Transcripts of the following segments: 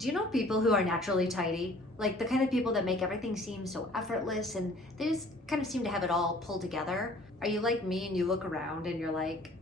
Do you know people who are naturally tidy? Like the kind of people that make everything seem so effortless and they just kind of seem to have it all pulled together? Are you like me and you look around and you're like,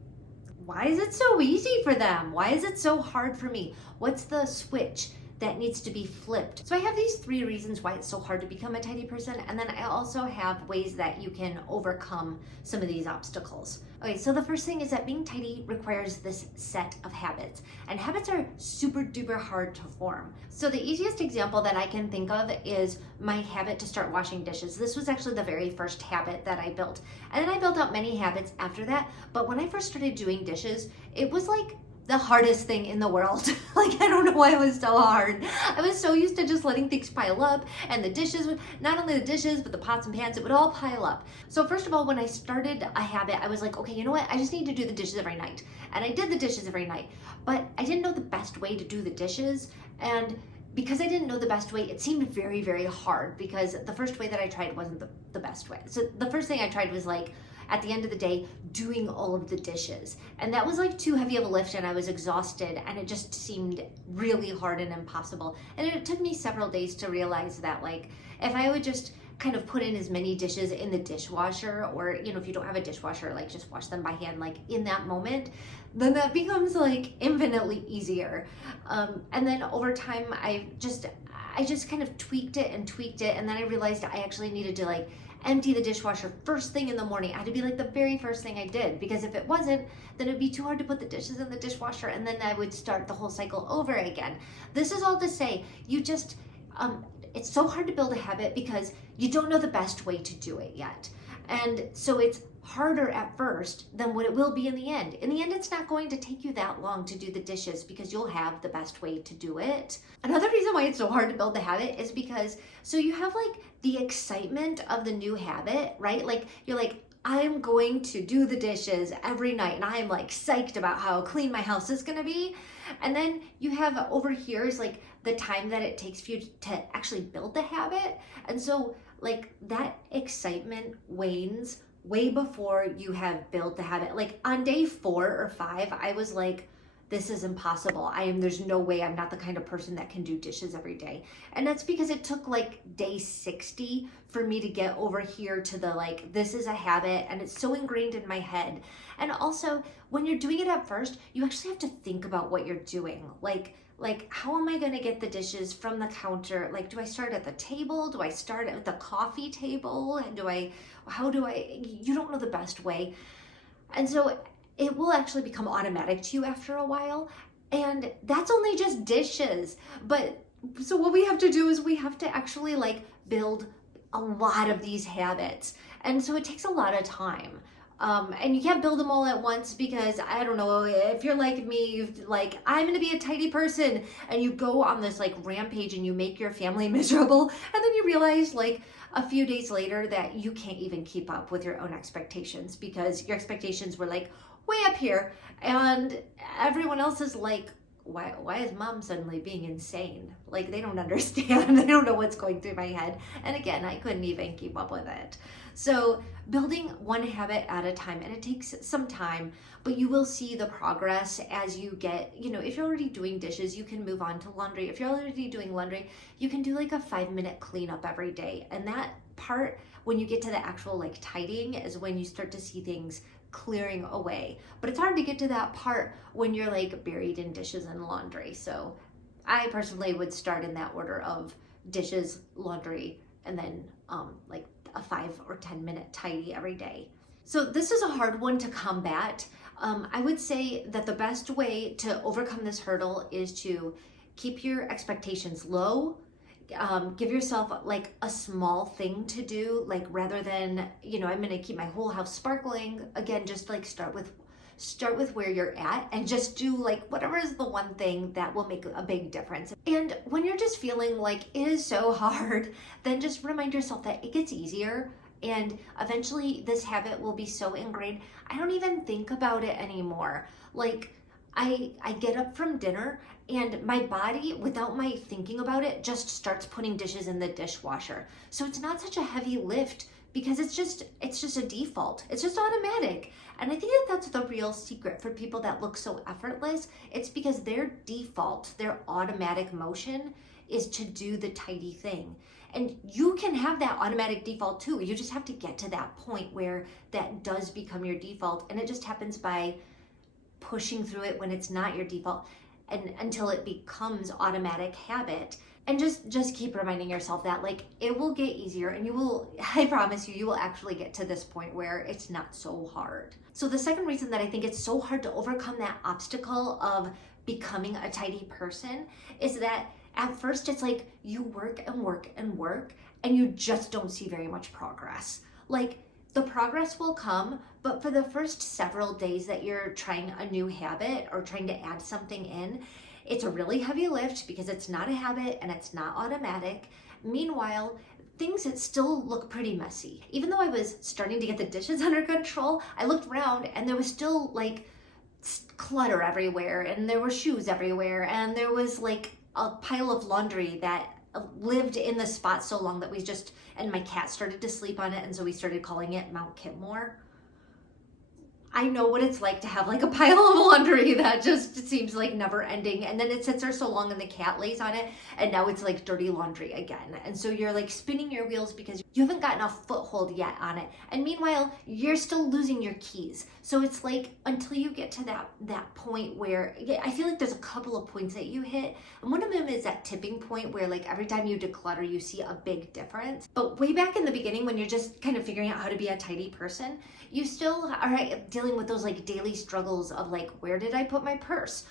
why is it so easy for them? Why is it so hard for me? What's the switch that needs to be flipped? So I have these 3 reasons why it's so hard to become a tidy person, and then I also have ways that you can overcome some of these obstacles. Okay, so the first thing is that being tidy requires this set of habits, and habits are super duper hard to form. So the easiest example that I can think of is my habit to start washing dishes. This was actually the very first habit that I built, and then I built out many habits after that. But when I first started doing dishes, it was like the hardest thing in the world. Like, I don't know why it was so hard. I was so used to just letting things pile up, and the dishes, not only the dishes, but the pots and pans, it would all pile up. So first of all, when I started a habit, I was like, okay, you know what? I just need to do the dishes every night. And I did the dishes every night, but I didn't know the best way to do the dishes. And because I didn't know the best way, it seemed very, very hard because the first way that I tried wasn't the best way. So the first thing I tried was like, at the end of the day, doing all of the dishes. And that was like too heavy of a lift and I was exhausted and it just seemed really hard and impossible. And it took me several days to realize that like, if I would just kind of put in as many dishes in the dishwasher, or, you know, if you don't have a dishwasher, like just wash them by hand, like in that moment, then that becomes like infinitely easier. And then over time, I just kind of tweaked it. And then I realized I actually needed to like empty the dishwasher first thing in the morning. I had to be like the very first thing I did, because if it wasn't, then it'd be too hard to put the dishes in the dishwasher and then I would start the whole cycle over again. This is all to say, you just, it's so hard to build a habit because you don't know the best way to do it yet. And so it's harder at first than what it will be in the end. In the end, it's not going to take you that long to do the dishes because you'll have the best way to do it. Another reason why it's so hard to build the habit is because, so you have like the excitement of the new habit, right? Like you're like, I'm going to do the dishes every night and I'm like psyched about how clean my house is gonna be. And then you have over here is like the time that it takes for you to actually build the habit. And so like that excitement wanes way before you have built the habit. Like on day 4 or 5, I was like, this is impossible. There's no way. I'm not the kind of person that can do dishes every day. And that's because it took like day 60 for me to get over here to the like, this is a habit and it's so ingrained in my head. And also when you're doing it at first, you actually have to think about what you're doing. Like how am I going to get the dishes from the counter? Like, do I start at the table? Do I start at the coffee table? And you don't know the best way. And so it will actually become automatic to you after a while. And that's only just dishes. But so what we have to do is we have to actually like build a lot of these habits. And so it takes a lot of time. And you can't build them all at once because I don't know, if you're like me, like I'm gonna be a tidy person and you go on this like rampage and you make your family miserable and then you realize like a few days later that you can't even keep up with your own expectations because your expectations were like way up here and everyone else is like, why is mom suddenly being insane? Like they don't understand, they don't know what's going through my head. And again, I couldn't even keep up with it. So building one habit at a time, and it takes some time, but you will see the progress as you get, you know, if you're already doing dishes, you can move on to laundry. If you're already doing laundry, you can do like a 5-minute cleanup every day. And that part, when you get to the actual like tidying, is when you start to see things clearing away. But it's hard to get to that part when you're like buried in dishes and laundry. So I personally would start in that order of dishes, laundry, and then like a 5 or 10 minute tidy every day. So this is a hard one to combat. I would say that the best way to overcome this hurdle is to keep your expectations low. Give yourself like a small thing to do, like rather than, you know, I'm going to keep my whole house sparkling. Again, just like start with where you're at and just do like whatever is the one thing that will make a big difference. And when you're just feeling like it is so hard, then just remind yourself that it gets easier and eventually this habit will be so ingrained, I don't even think about it anymore. Like I get up from dinner and my body, without my thinking about it, just starts putting dishes in the dishwasher. So it's not such a heavy lift because it's just a default. It's just automatic. And I think that that's the real secret for people that look so effortless. It's because their default, their automatic motion is to do the tidy thing. And you can have that automatic default too. You just have to get to that point where that does become your default. And it just happens by pushing through it when it's not your default, and until it becomes automatic habit. And just keep reminding yourself that, like, it will get easier, and you will, I promise you, you will actually get to this point where it's not so hard. So the second reason that I think it's so hard to overcome that obstacle of becoming a tidy person is that at first it's like you work and work and work, and you just don't see very much progress. Like, the progress will come, but for the first several days that you're trying a new habit or trying to add something in, it's a really heavy lift because it's not a habit and it's not automatic. Meanwhile, things that still look pretty messy. Even though I was starting to get the dishes under control, I looked around and there was still like clutter everywhere, and there were shoes everywhere, and there was like a pile of laundry that lived in the spot so long that and my cat started to sleep on it, and so we started calling it Mount Kitmore. I know what it's like to have like a pile of laundry that just seems like never ending, and then it sits there so long and the cat lays on it, and now it's like dirty laundry again. And so you're like spinning your wheels because you haven't gotten a foothold yet on it. And meanwhile, you're still losing your keys. So it's like until you get to that point where I feel like there's a couple of points that you hit. And one of them is that tipping point where like every time you declutter, you see a big difference. But way back in the beginning, when you're just kind of figuring out how to be a tidy person, you still are dealing with those like daily struggles of like, where did I put my purse?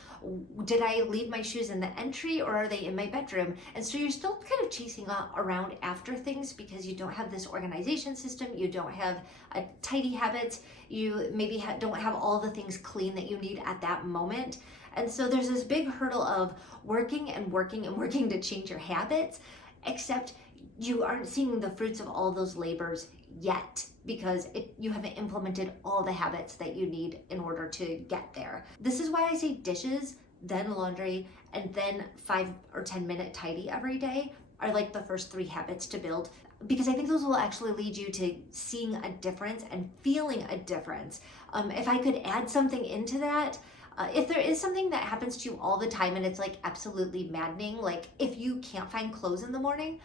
Did I leave my shoes in the entry, or are they in my bedroom? And so you're still kind of chasing around after things because you don't have this organization system. You don't have a tidy habits. You maybe don't have all the things clean that you need at that moment. And so there's this big hurdle of working and working and working to change your habits, except you aren't seeing the fruits of all those labors yet because you haven't implemented all the habits that you need in order to get there. This is why I say dishes, then laundry, and then 5 or 10 minute tidy every day are like the first 3 habits to build, because I think those will actually lead you to seeing a difference and feeling a difference. If I could add something into that, if there is something that happens to you all the time and it's like absolutely maddening, like if you can't find clothes in the morning,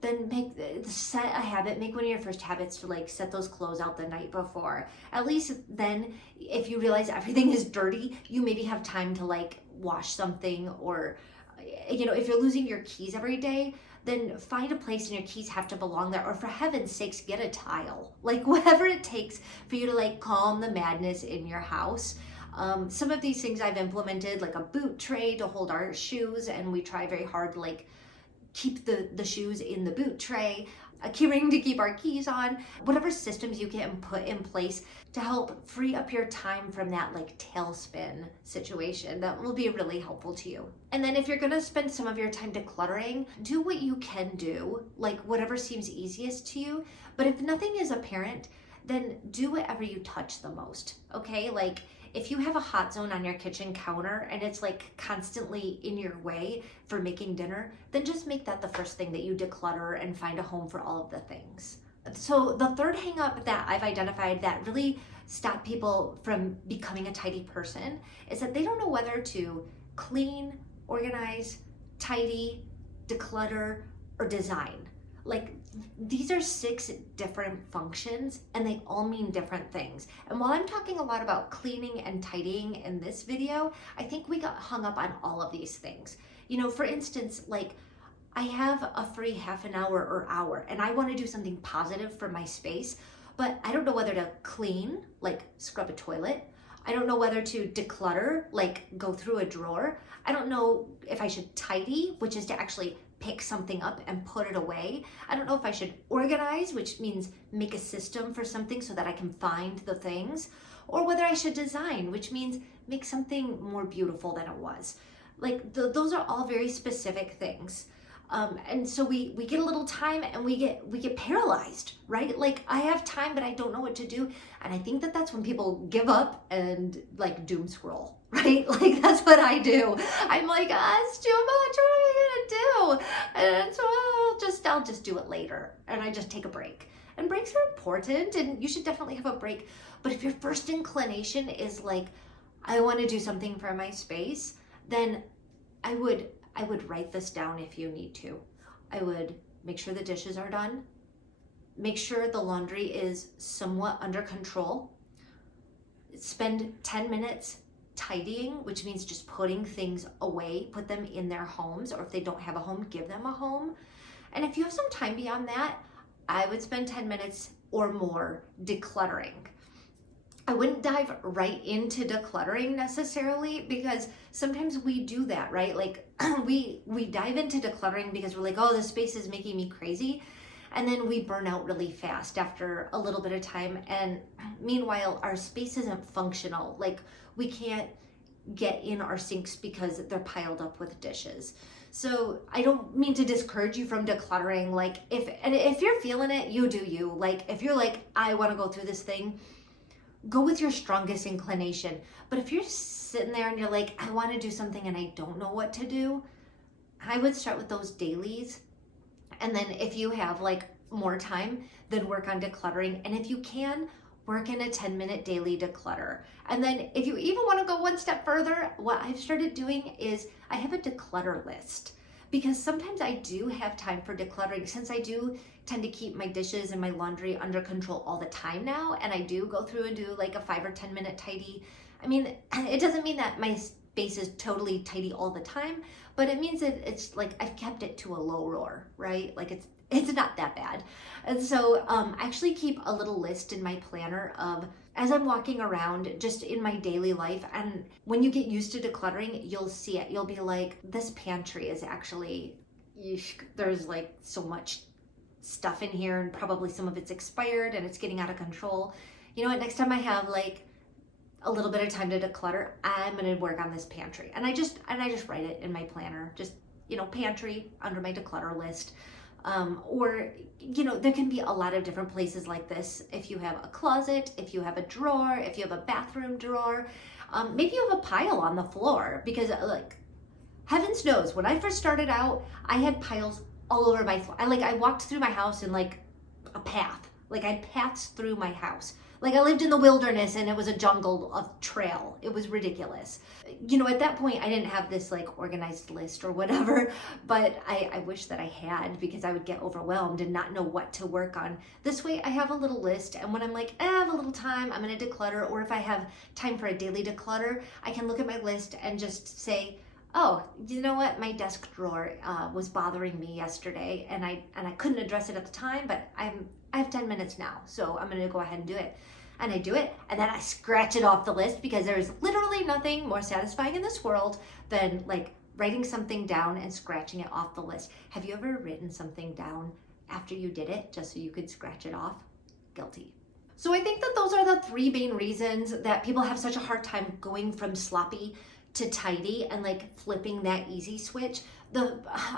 then set a habit, make one of your first habits to like set those clothes out the night before. At least then, if you realize everything is dirty, you maybe have time to like wash something, or, you know, if you're losing your keys every day, then find a place and your keys have to belong there, or for heaven's sakes, get a tile. Like whatever it takes for you to like calm the madness in your house. Some of these things I've implemented, like a boot tray to hold our shoes, and we try very hard to like keep the shoes in the boot tray, a key ring to keep our keys on, whatever systems you can put in place to help free up your time from that like tailspin situation. That will be really helpful to you. And then if you're gonna spend some of your time decluttering, do what you can do, like whatever seems easiest to you. But if nothing is apparent, then do whatever you touch the most, okay? Like if you have a hot zone on your kitchen counter and it's like constantly in your way for making dinner, then just make that the first thing that you declutter and find a home for all of the things. So the third hang up that I've identified that really stop people from becoming a tidy person is that they don't know whether to clean, organize, tidy, declutter, or design. Like these are 6 different functions and they all mean different things. And while I'm talking a lot about cleaning and tidying in this video, I think we got hung up on all of these things. You know, for instance, like I have a free half an hour or hour and I want to do something positive for my space, but I don't know whether to clean, like scrub a toilet. I don't know whether to declutter, like go through a drawer. I don't know if I should tidy, which is to actually pick something up and put it away. I don't know if I should organize, which means make a system for something so that I can find the things, or whether I should design, which means make something more beautiful than it was. Like those are all very specific things. And so we get a little time and we get paralyzed, right? Like I have time, but I don't know what to do. And I think that that's when people give up and like doom scroll, right? Like that's what I do. I'm like, it's too much. What am I gonna do? And so I'll just do it later. And I just take a break. And breaks are important, and you should definitely have a break. But if your first inclination is like, I want to do something for my space, then I would write this down if you need to. I would make sure the dishes are done. Make sure the laundry is somewhat under control. Spend 10 minutes tidying, which means just putting things away, put them in their homes, or if they don't have a home, give them a home. And if you have some time beyond that, I would spend 10 minutes or more decluttering. I wouldn't dive right into decluttering necessarily, because sometimes we do that, right? Like we dive into decluttering because we're like, oh, this space is making me crazy. And then we burn out really fast after a little bit of time. And meanwhile, our space isn't functional. Like we can't get in our sinks because they're piled up with dishes. So I don't mean to discourage you from decluttering. Like if you're feeling it, you do you. Like if you're like, I want to go through this thing, go with your strongest inclination. But if you're sitting there and you're like, I want to do something and I don't know what to do, I would start with those dailies. And then if you have like more time, then work on decluttering. And if you can, work in a 10-minute daily declutter. And then if you even want to go one step further, what I've started doing is I have a declutter list, because sometimes I do have time for decluttering, since I do tend to keep my dishes and my laundry under control all the time now. And I do go through and do like a 5 or 10 minute tidy. I mean, it doesn't mean that my space is totally tidy all the time, but it means that it's like I've kept it to a low roar, right? Like it's not that bad. And so I actually keep a little list in my planner of, as I'm walking around just in my daily life, and when you get used to decluttering, you'll see it. You'll be like, this pantry is actually, there's like so much stuff in here, and probably some of it's expired and it's getting out of control. You know what, next time I have like a little bit of time to declutter, I'm gonna work on this pantry. And I just write it in my planner, just, you know, pantry under my declutter list. Or, you know, there can be a lot of different places like this. If you have a closet, if you have a drawer, if you have a bathroom drawer, maybe you have a pile on the floor, because like, heavens knows, when I first started out, I had piles all over my floor. I walked through my house in like a path. Like I had paths through my house. Like I lived in the wilderness and it was a jungle of trail. It was ridiculous. You know, at that point I didn't have this like organized list or whatever, but I wish that I had, because I would get overwhelmed and not know what to work on. This way I have a little list, and when I'm like, I have a little time, I'm gonna declutter, or if I have time for a daily declutter, I can look at my list and just say, oh, you know what? My desk drawer was bothering me yesterday, and I couldn't address it at the time, but I have 10 minutes now, so I'm gonna go ahead and do it. And I do it, and then I scratch it off the list, because there's literally nothing more satisfying in this world than like writing something down and scratching it off the list. Have you ever written something down after you did it just so you could scratch it off? Guilty. So I think that those are the 3 main reasons that people have such a hard time going from sloppy to tidy and like flipping that easy switch.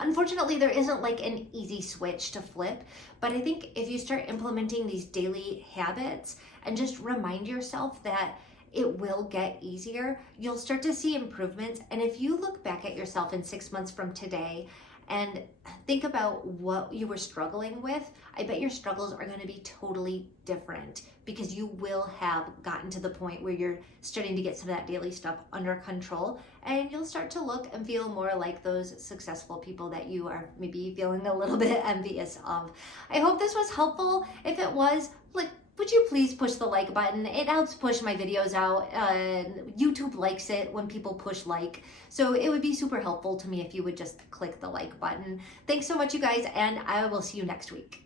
Unfortunately, there isn't like an easy switch to flip, but I think if you start implementing these daily habits and just remind yourself that it will get easier, you'll start to see improvements. And if you look back at yourself in 6 months from today and think about what you were struggling with, I bet your struggles are going to be totally different, because you will have gotten to the point where you're starting to get some of that daily stuff under control, and you'll start to look and feel more like those successful people that you are maybe feeling a little bit envious of. I hope this was helpful. If it was, like, would you please push the like button? It helps push my videos out. YouTube likes it when people push like. So it would be super helpful to me if you would just click the like button. Thanks so much, you guys, and I will see you next week.